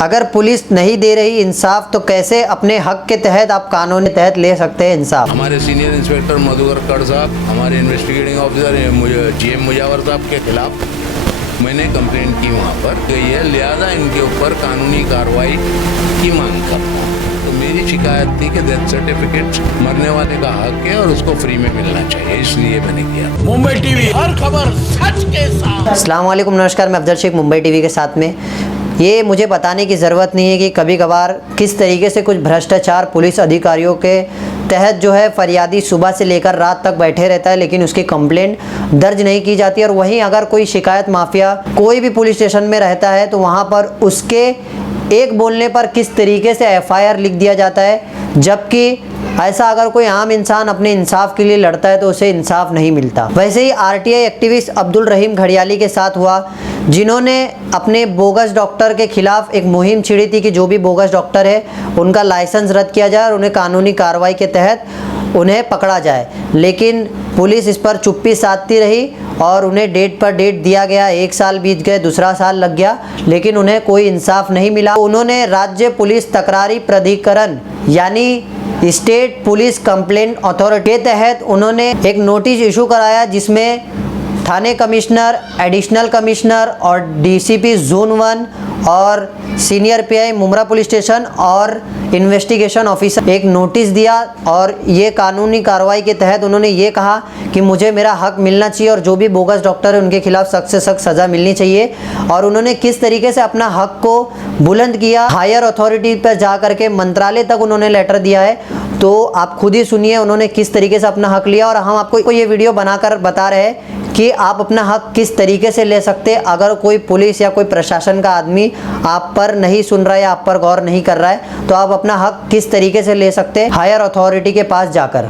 अगर पुलिस नहीं दे रही इंसाफ तो कैसे अपने हक के तहत आप कानून के तहत ले सकते हैं इंसाफ। हमारे सीनियर इंस्पेक्टर मधुकर कड़ साहब, हमारे इन्वेस्टिगेटिंग ऑफिसर जीएम मुजावर साहब के खिलाफ मैंने कंप्लेंट की वहाँ पर गई है, लिहाजा इनके ऊपर कानूनी कार्रवाई की मांग करता हूँ। तो मेरी शिकायत थी कि डेथ सर्टिफिकेट मरने वाले का हक है और उसको फ्री में मिलना चाहिए, इसलिए मैंने किया। मुंबई टीवी, हर खबर सच के साथ। अस्सलाम वालेकुम, नमस्कार, मैं अफजल शेख मुंबई टीवी के साथ में। ये मुझे बताने की ज़रूरत नहीं है कि कभी कभार किस तरीके से कुछ भ्रष्टाचार पुलिस अधिकारियों के तहत जो है फरियादी सुबह से लेकर रात तक बैठे रहता है, लेकिन उसकी कंप्लेंट दर्ज नहीं की जाती। और वहीं अगर कोई शिकायत माफिया कोई भी पुलिस स्टेशन में रहता है तो वहाँ पर उसके एक बोलने पर किस तरीके से एफआईआर लिख दिया जाता है, जबकि ऐसा अगर कोई आम इंसान अपने इंसाफ के लिए लड़ता है तो उसे इंसाफ नहीं मिलता। वैसे ही आरटीआई एक्टिविस्ट अब्दुल रहीम घड़ियाली के साथ हुआ, जिन्होंने अपने बोगस डॉक्टर के खिलाफ एक मुहिम छिड़ी थी कि जो भी बोगस डॉक्टर है उनका लाइसेंस रद्द किया जाए और उन्हें कानूनी कार्रवाई के तहत उन्हें पकड़ा जाए। लेकिन पुलिस इस पर चुप्पी साधती रही और उन्हें डेट पर डेट दिया गया। एक साल बीत गए, दूसरा साल लग गया, लेकिन उन्हें कोई इंसाफ नहीं मिला। उन्होंने राज्य पुलिस तकरारी प्राधिकरण यानी स्टेट पुलिस कंप्लेंट अथॉरिटी के तहत उन्होंने एक नोटिस इशू कराया, जिसमें थाने कमिश्नर, एडिशनल कमिश्नर और डीसीपी जोन 1 और senior pi Mumbra police station और इन्वेस्टिगेशन ऑफिसर एक नोटिस दिया। और ये कानूनी कार्रवाई के तहत उन्होंने ये कहा कि मुझे मेरा हक मिलना चाहिए और जो भी बोगस डॉक्टर है उनके खिलाफ सख्त से सख्त सज़ा मिलनी चाहिए। और उन्होंने किस तरीके से अपना हक को बुलंद किया, हायर अथॉरिटी पर जा करके मंत्रालय तक उन्होंने लेटर दिया है। तो आप खुद ही सुनिए उन्होंने किस तरीके से अपना हक लिया। और हम आपको ये वीडियो बनाकर बता रहे हैं कि आप अपना हक किस तरीके से ले सकते हैं अगर कोई पुलिस या कोई प्रशासन का आदमी आप पर नहीं सुन रहा है या आप पर गौर नहीं कर रहा है, तो आप अपना हक किस तरीके से ले सकते हैं हायर अथॉरिटी के पास जाकर।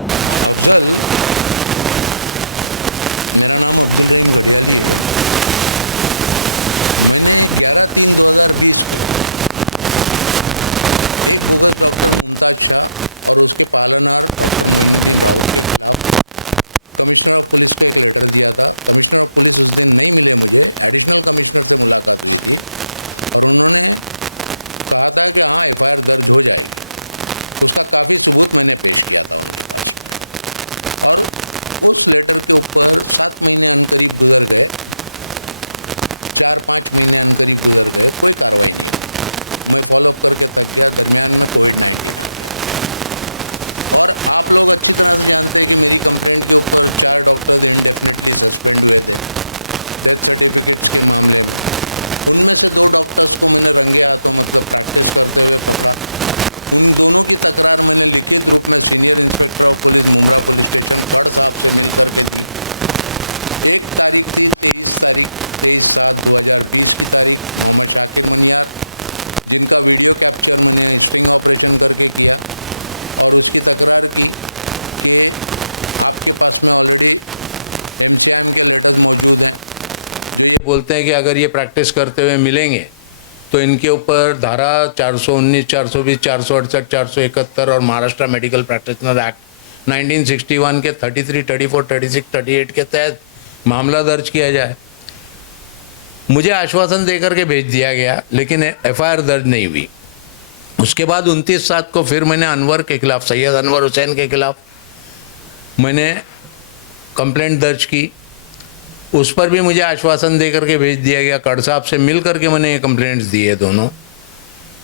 बोलते हैं कि अगर ये प्रैक्टिस करते हुए मिलेंगे तो इनके ऊपर धारा 419, 420, 468, 471 और महाराष्ट्र मेडिकल प्रैक्टिशनर एक्ट 1961 के 33, 34, 36, 38 के तहत मामला दर्ज किया जाए। मुझे आश्वासन देकर के भेज दिया गया, लेकिन एफआईआर दर्ज नहीं हुई। उसके बाद 29/7 को फिर मैंने अनवर के खिलाफ, सैयद अनवर हुसैन के खिलाफ मैंने कंप्लेंट दर्ज की। उस पर भी मुझे आश्वासन दे करके भेज दिया गया। कड़ साहब से मिल करके मैंने ये कंप्लेंट्स दी है, दोनों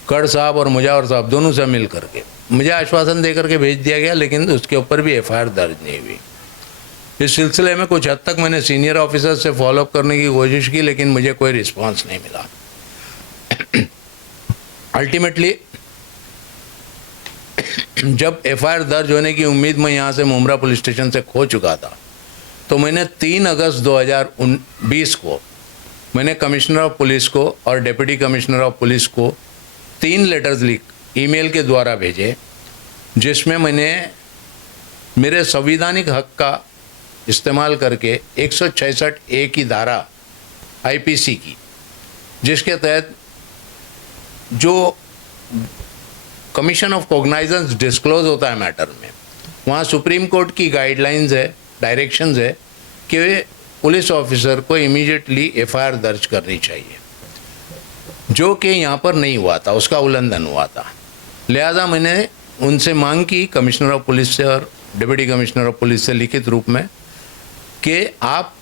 कड़ साहब और मुजावर साहब दोनों से मिल करके मुझे आश्वासन दे करके भेज दिया गया, लेकिन उसके ऊपर भी एफआईआर दर्ज नहीं हुई। इस सिलसिले में कुछ हद तक मैंने सीनियर ऑफिसर से फॉलोअप करने की कोशिश की, लेकिन मुझे कोई रिस्पॉन्स नहीं मिला। अल्टीमेटली जब एफआईआर दर्ज होने की उम्मीद मैं यहाँ से मुमरा पुलिस स्टेशन से खो चुका था, तो मैंने 3 अगस्त 2020 को मैंने कमिश्नर ऑफ पुलिस को और डिप्टी कमिश्नर ऑफ पुलिस को 3 लेटर्स ईमेल के द्वारा भेजे, जिसमें मैंने मेरे संवैधानिक हक का इस्तेमाल करके 166A की धारा आईपीसी की, जिसके तहत जो कमीशन ऑफ कॉग्नाइजेंस डिस्क्लोज होता है मैटर में, वहाँ सुप्रीम कोर्ट की गाइडलाइंस है, डायरेक्शंस है कि पुलिस ऑफिसर को इमीडिएटली एफआईआर दर्ज करनी चाहिए। जो कि यहाँ पर नहीं हुआ था, उसका उल्लंघन हुआ था। लिहाजा मैंने उनसे मांग की कमिश्नर ऑफ पुलिस से और डिप्टी कमिश्नर ऑफ पुलिस से लिखित रूप में कि आप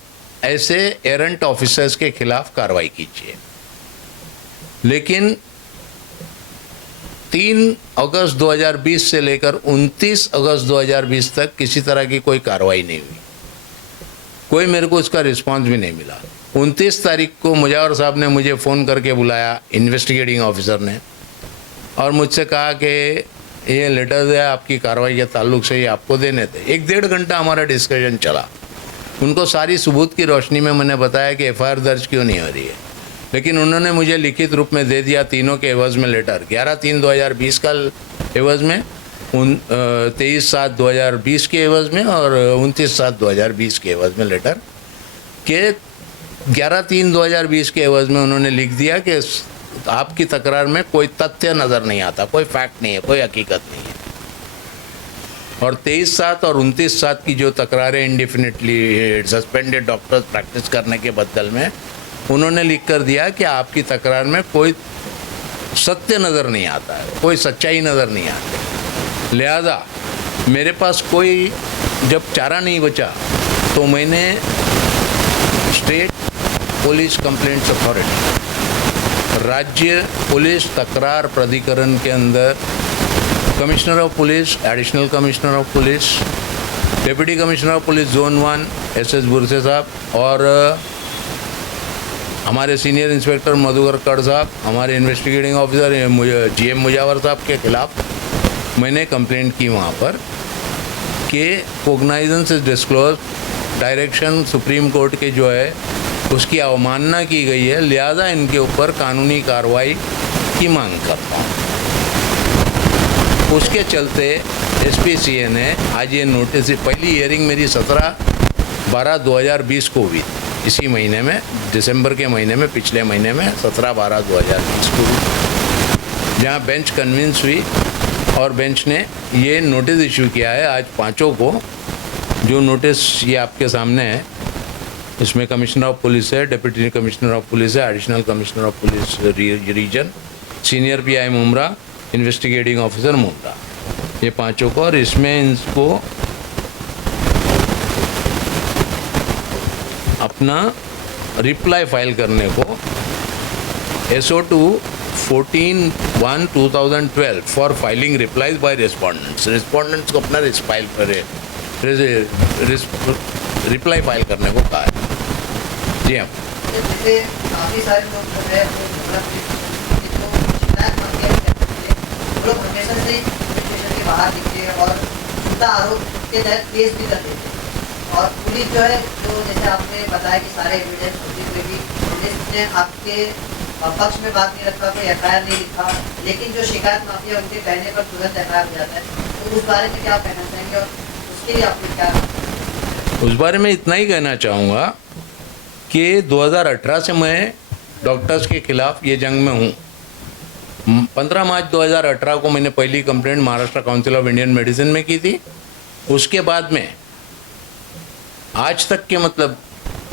ऐसे एरेंट ऑफिसर्स के खिलाफ कार्रवाई कीजिए। लेकिन 3 अगस्त 2020 से लेकर 29 अगस्त 2020 तक किसी तरह की कोई कार्रवाई नहीं हुई, कोई मेरे को उसका रिस्पांस भी नहीं मिला। 29 तारीख को मुजावर साहब ने मुझे फ़ोन करके बुलाया, इन्वेस्टिगेटिंग ऑफिसर ने, और मुझसे कहा कि ये लेटर है आपकी कार्रवाई के ताल्लुक से, ये आपको देने थे। 1-1.5 घंटा हमारा डिस्कशन चला। उनको सारी सबूत की रोशनी में मैंने बताया कि एफआईआर दर्ज क्यों नहीं हो रही है, लेकिन उन्होंने मुझे लिखित रूप में दे दिया तीनों के एवज़ में लेटर। 11/3/2020 का एवज़ में, 23/7/2020 के एवज़ में और 29/7/2020 के एवज़ में लेटर के 11/3/2020 के एवज़ में उन्होंने लिख दिया कि आपकी तकरार में कोई तथ्य नज़र नहीं आता, कोई फैक्ट नहीं है, कोई हकीकत नहीं है। और 23/7 और 29/7 की जो तकरारें इंडेफिनिटली सस्पेंडेड डॉक्टर्स प्रैक्टिस करने के बदल में उन्होंने लिख कर दिया कि आपकी तकरार में कोई सत्य नज़र नहीं आता है, कोई सच्चाई नज़र नहीं आती। लिहाजा मेरे पास कोई जब चारा नहीं बचा तो मैंने स्टेट पुलिस कंप्लेंट्स अथॉरिटी, राज्य पुलिस तकरार प्राधिकरण के अंदर commissioner of police, additional commissioner of police, deputy commissioner of police zone 1 SS बुरसे साहब और हमारे सीनियर इंस्पेक्टर मधुकर कड़ साहब, हमारे इन्वेस्टिगेटिंग ऑफिसर GM मुजावर साहब के खिलाफ मैंने कंप्लेंट की वहाँ पर कि cognizance is disclose, direction supreme court के जो है उसकी अवमानना की गई है, लिहाजा इनके ऊपर कानूनी कार्रवाई की मांग करता हूँ। उसके चलते SPCA ने आज ये नोटिस, पहली हियरिंग मेरी 17/12/2020 को हुई, इसी महीने में, दिसंबर के महीने में, पिछले महीने में 17/12/2020 को हुई, जहाँ बेंच कन्विंस हुई और बेंच ने ये नोटिस इशू किया है आज 5 को। जो नोटिस ये आपके सामने है, इसमें कमिश्नर ऑफ पुलिस है, डिप्टी कमिश्नर ऑफ पुलिस है, additional commissioner of police region, senior PI Mumbra, investigating officer Mumbra, ये 5 को। और इसमें इनको अपना रिप्लाई फाइल करने को SO2 14/1/2012 for filing replies by respondents को अपना रिप्लाई फाइल करने को कहा है। जी हाँ, जैसे काफ़ी सारे लोग जो है वो शिकायत मांगे वो लोग हमेशा से स्टेशन के बाहर दिखते हैं और झूठा आरोप के तहत केस भी कर देते हैं। और पुलिस जो है, जो जैसे आपने बताया कि सारे एविडेंस होते हुए भी पुलिस ने आपके पक्ष में बात नहीं रखा, कोई FIR नहीं लिखा, लेकिन जो शिकायत माफिया उनके कहने पर तुरंत FIR हो जाता है। तो उस बारे में क्या कहना चाहेंगे और उसके लिए आपको क्या? उस बारे में इतना ही कहना चाहूँगा कि 2018 से मैं डॉक्टर्स के खिलाफ ये जंग में हूँ। 15 मार्च 2018 को मैंने पहली complaint Maharashtra council of Indian medicine में की थी। उसके बाद में आज तक के, मतलब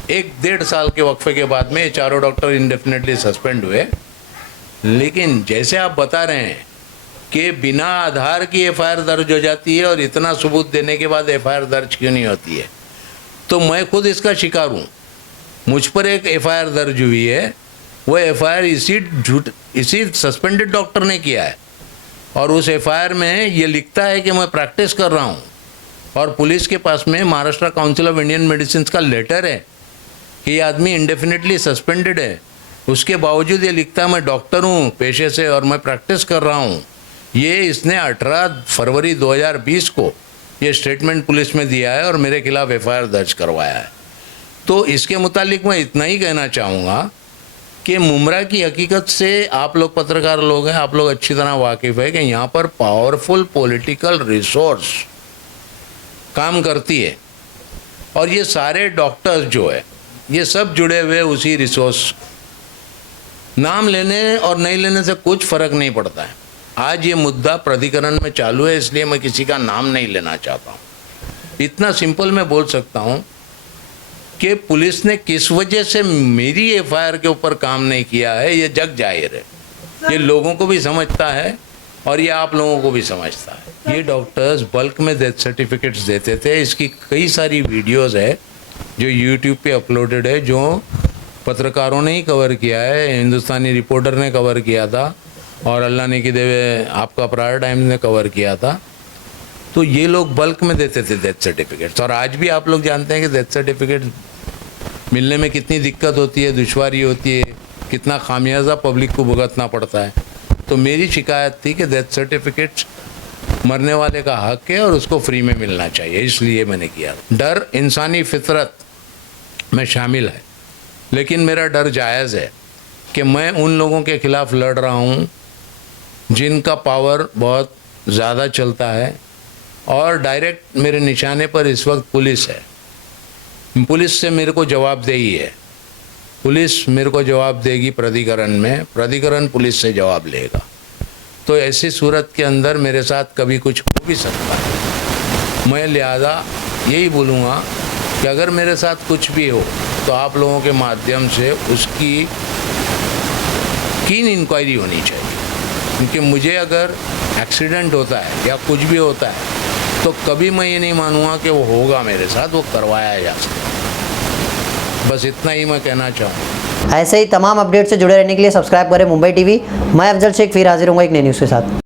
1-1.5 साल के वक्फे के बाद में ये चारों डॉक्टर इंडेफिनेटली सस्पेंड हुए। लेकिन जैसे आप बता रहे हैं कि बिना आधार की FIR दर्ज हो जाती है और इतना सबूत देने के बाद FIR दर्ज क्यों नहीं होती है, तो मैं खुद इसका शिकार हूँ। मुझ पर एक FIR दर्ज हुई है, वो FIR इसी सस्पेंडेड डॉक्टर ने किया है और उस FIR में ये लिखता है कि मैं प्रैक्टिस कर रहा हूँ और पुलिस के पास में Maharashtra council of Indian medicine का लेटर है कि ये आदमी इंडेफिनेटली सस्पेंडेड है। उसके बावजूद ये लिखता है मैं डॉक्टर हूँ पेशे से और मैं प्रैक्टिस कर रहा हूँ। ये इसने 18 फरवरी 2020 को ये स्टेटमेंट पुलिस में दिया है और मेरे खिलाफ FIR दर्ज करवाया है। तो इसके मुतालिक मैं इतना ही कहना चाहूँगा कि मुमरा की हकीकत से आप लोग पत्रकार लोग हैं, आप लोग अच्छी तरह वाकिफ़ है कि यहाँ पर पावरफुल पॉलिटिकल रिसोर्स काम करती है और ये सारे डॉक्टर्स जो है ये सब जुड़े हुए उसी रिसोर्स। नाम लेने और नहीं लेने से कुछ फ़र्क नहीं पड़ता है। आज ये मुद्दा प्राधिकरण में चालू है, इसलिए मैं किसी का नाम नहीं लेना चाहता हूँ। इतना सिंपल मैं बोल सकता हूँ कि पुलिस ने किस वजह से मेरी एफआईआर के ऊपर काम नहीं किया है, ये जग जाहिर है। ये लोगों को भी समझता है और ये आप लोगों को भी समझता है। ये डॉक्टर्स बल्क में डेथ सर्टिफिकेट्स देते थे। इसकी कई सारी वीडियोस है जो यूट्यूब पे अपलोडेड है, जो पत्रकारों ने ही कवर किया है। हिंदुस्तानी रिपोर्टर ने कवर किया था और अल्लाह ने की देवे आपका प्रायर टाइम्स ने कवर किया था। तो ये लोग बल्क में देते थे डेथ सर्टिफिकेट्स। और आज भी आप लोग जानते हैं कि डेथ सर्टिफिकेट मिलने में कितनी दिक्कत होती है, दुश्वारी होती है, कितना खामियाजा पब्लिक को भुगतना पड़ता है। तो मेरी शिकायत थी कि डेथ सर्टिफिकेट्स मरने वाले का हक है और उसको फ्री में मिलना चाहिए, इसलिए मैंने किया। डर इंसानी फितरत में शामिल है, लेकिन मेरा डर जायज़ है कि मैं उन लोगों के ख़िलाफ़ लड़ रहा हूँ जिनका पावर बहुत ज़्यादा चलता है और डायरेक्ट मेरे निशाने पर इस वक्त पुलिस है। पुलिस से मेरे को जवाबदेही है। पुलिस मेरे को जवाब देगी प्राधिकरण में, प्राधिकरण पुलिस से जवाब लेगा। तो ऐसी सूरत के अंदर मेरे साथ कभी कुछ हो भी सकता है। मैं लिहाजा यही बोलूँगा कि अगर मेरे साथ कुछ भी हो तो आप लोगों के माध्यम से उसकी कीन इंक्वायरी होनी चाहिए, क्योंकि मुझे अगर एक्सीडेंट होता है या कुछ भी होता है तो कभी मैं ये नहीं मानूंगा कि वो होगा मेरे साथ, वो करवाया जा सकता। बस इतना ही मैं कहना चाहूँगा। ऐसे ही तमाम अपडेट से जुड़े रहने के लिए सब्सक्राइब करें मुंबई टीवी। मैं अफजल शेख फिर हाजिर हूँगा एक नई न्यूज़ के साथ।